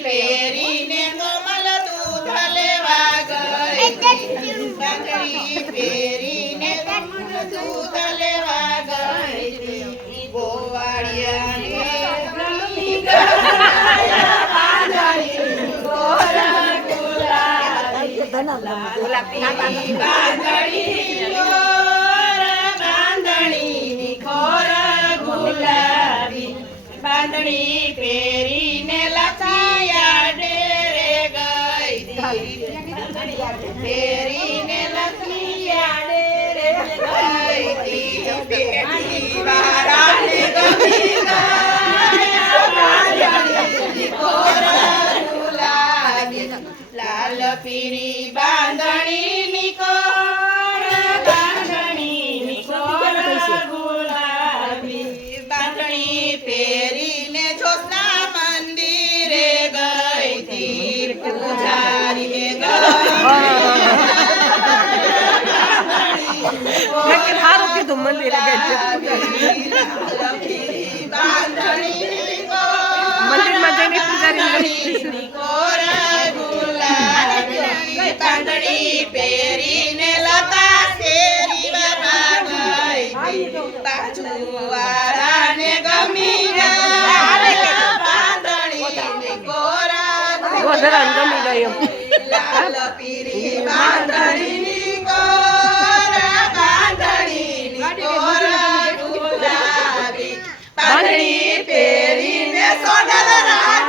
પહેરીને કોમલ દૂધ લેવા ગઈ પહેરીને કોમલ દૂધ લેવા ગઈ ગોવાળિયાને બાંધણી પહેરીને લખિયા ડેરે ગઈ પહેરીને લખિયા ડેરે ગઈ બેટી વારાને ગમી ગયા લાલ પીરી બાંધણી નિકોર બાંધણી ગુલાબી બાંધણી પહેરીને જોતા મંદિરે ગઈ તી પૂજારી સારું કીધું મંદિરે ગઈ મંદિરમાં જઈને પૂજારી બાંધણી પહેરીને લતા શેરી ગઈ બાજુવાળાને ગમી બાંધણી ગોધરા ગમી ગયું લાલ પીરી બાંધણી ગુલાબી બાંધણી પહેરીને સોનલ રાજ